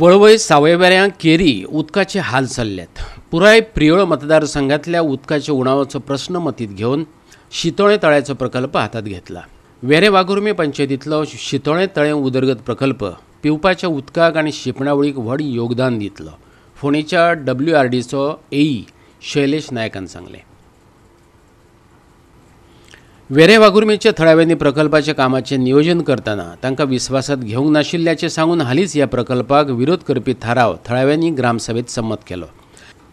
Volvoi सावयवेऱ्यां carry उदकाचे हाल चल्ल्यात। पुराय प्रियोळ मतदारसंघातल्या उदकाचे उणावाचो प्रश्न मतीत घेवन शितोळे तळ्याचो प्रकल्प हातात घेतला। वेरे वाघुर्मे पंचायतींतलो शितोळे तळें उदरगत प्रकल्प पिवपाच्या उदकाक आनी शिंपणावळीक व्हड योगदान दितलो, फोंडेच्या WRDचो AE शैलेश नायकान सांगलें। वेरे वाघुर्मेच्या थळाव्यांनी प्रकल्पाच्या कामाचे नियोजन करताना तांकां विस्वासात घेवंक नाशिल्ल्याचें सांगून हालींच ह्या प्रकल्पाक विरोध करपी थाराव थळाव्यांनी ग्रामसभेत संमत केलो।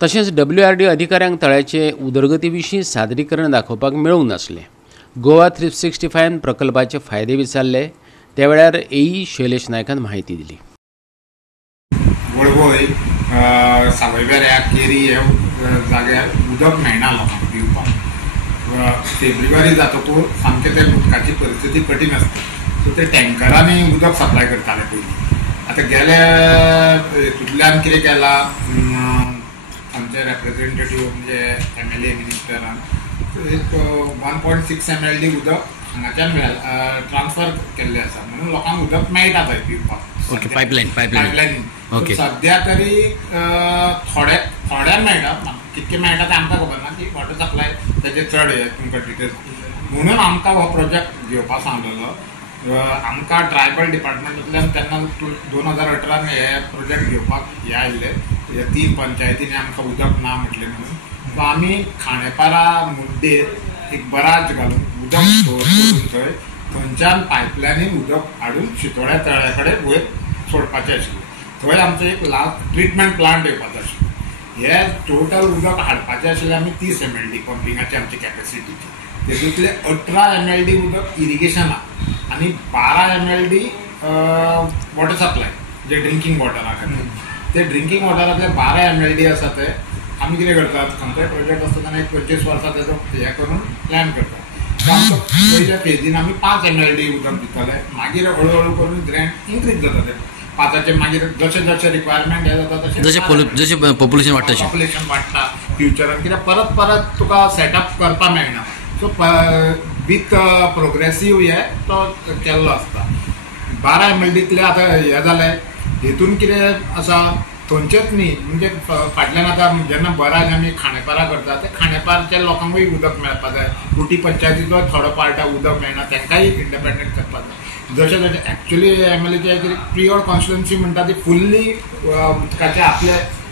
तशेंच WRD अधिकाऱ्यांक तळ्याचे उदरगती विशीं सादरीकरण दाखोवपाक मेळूंक नासलें। गोवा 365 प्रकल्पाचे फायदे विचारले त्या वेळार AE शैलेश नायकान म्हायती दिली। वळवय सावयवेऱ्या केरी ह्या जाग्यार उदक मेळना लोकांक पिवपाक। फेब्रुवारी जातकूर सामकें ते उदकाची परिस्थिती कठीण आसता, सो ते टँकरांनी उदक सप्लाय करताले पयलीं। आतां गेल्या हितूंतल्यान कितें केलां, आमचे रिप्रेझेंटेटिव्ह म्हणजे MLA मिनिस्टरान एक 1.6 MLD उदक हांगाच्यान ट्रान्सफर केल्लें आसा, म्हणून लोकांक उदक मेळटा थंय पिवपाक। Okay, pipeline okay. सद्या तरी थोड्यान मेळटा, कितके मेळटा तें आमकां खबर ना, की वॉटर सप्लाय तेजे चड हे तुमकां डिटेल्स, म्हणून आमकां हो प्रोजेक्ट घेवपाक सांगलेलो। आमकां ट्रायबल डिपार्टमेंटांतल्यान तेन्ना 2018 हे प्रोजेक्ट घेवपाक हे आयिल्ले, हे 3 पंचायतींनी आमकां उदक ना म्हटलें म्हणून। सो आमी खांडेपारा मुड्डेर एक बराज घालून उदक स्टोर करून थंयच्यान पायपलायनीन उदक हाडून शितोळ्या तळ्या कडेन वयर सोडपाचें आशिल्लें। थंय आमचो एक ट्रिटमेंट प्लांट येवपाचो आशिल्लो। हे टोटल उदक हाडपाचें आशिल्लें आमी 30 MLD पंपिंगाची आमची कॅपेसिटीची, तेतूंतले 18 MLD उदक इरिगेशनाक आनी 12 MLD वॉटर सप्लाय जे ड्रिंकींग वॉटरा खातीर। ते ड्रिंकींग वॉटरांतले 12 MLD आसा ते आमी कितें करतात, खंयचोय प्रोजेक्ट आसता तेन्ना एक 25 वर्सां तेजो हे करून प्लॅन करतात। आमचो पयल्या फेजीन आमी 5 MLD उदक दितले, मागीर हळू करून ग्रँट इन्क्रीज जाता ते 5चे, मागीर जशें जशें रिक्वायरमेंट हे जाता तशें जशें पॉप्युलेशन वाडटा फ्युचरान कित्याक परत तुका सेटअप करपाक मेळना। सो विथ प्रोग्रेसीव हे तो केल्लो आसता। 12 MLDतले आतां हे जालें, हितून कितें आसा थंयचेच न्ही, म्हणजे फाटल्यान आतां जेन्ना बराज आमी खांडेपारा करता ते खांडेपारच्या लोकांकूय उदक मेळपाक जाय, कुटी पंचायतीचो थोडो पार्टा उदक मेळना तेंकांय इंडिपेंडंट करपाक जाय। जशें जशें एक्चुअली MLAचे कितें प्रियोर कॉन्स्टिट्युएन्सी म्हणटा ती फुल्ली उदकाचे आपले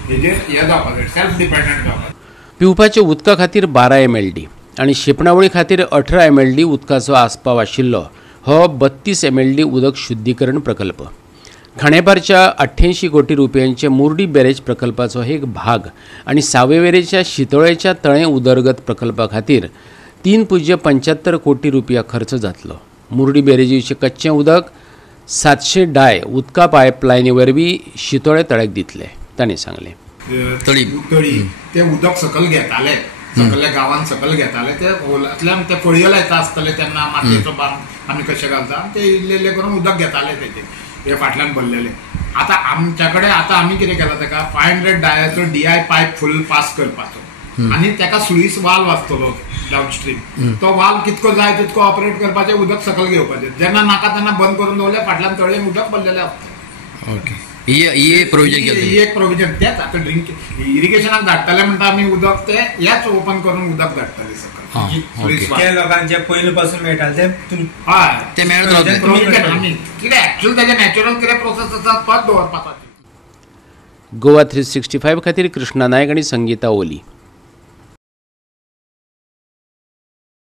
हेजेर हे जावपाक जाय, सेल्फ डिपेंडंट जावपाक। पिवपाच्या उदका खातीर 12 MLD आनी शिंपणावळी खातीर 18 MLD उदकाचो आस्पाव आशिल्लो हो 32 MLD उदक शुद्धीकरण प्रकल्प। खांडेपारच्या 88 कोटी रुपयांचे मुर्डी बॅरेज प्रकल्पाचो एक भाग आनी सावयवेरेच्या शितोळेच्या तळें उदरगत प्रकल्पा खातीर 3.75 कोटी रुपया खर्च जातलो। मुर्डी बॅरेजीचें कच्चें उदक 700 डाय उदका पायपलायनी वरवीं शितोळे तळ्याक दितले, तांणी सांगलें। तळी ते उदक सकल घेताले, सकल्या गांवांत सकल घेताले, ते होलांतल्यान ते फळयो लायता आसतले तेन्ना मातयेचो बांद आमी कशें घालता ते इल्लें करून उदक घेताले तेजे, हे फाटल्यान भरलेले। आतां आमच्या कडेन आतां आमी कितें केलां, ताका 500 डायाचो DI पायप फूल पास करपाचो आनी ताका सुईस वाल्व आसतलो डाउनस्ट्रीम, तो वाल्व कितको जाय तितको ऑपरेट करपाचें, उदक सकल घेवपाचें, जेन्ना नाका तेन्ना बंद करून दवरलें, फाटल्यान तळयेन उदक भरलेलें आसता। ओके, ही एक प्रोविजन तेच आतां ड्रिंक इरिगेशनाक धाडटले म्हणटा आमी उदक ते ह्याच ओपन करून उदक धाडटले सकल। ते लोकांचे पयलीं पासून मेळटाले ते मेळत कितें एक्चुअल तेजे नॅचरल कितें प्रोसेस आसा तो दवरपाचो। गोवा 365 खातीर कृष्णा नायक आनी संगीता ओली।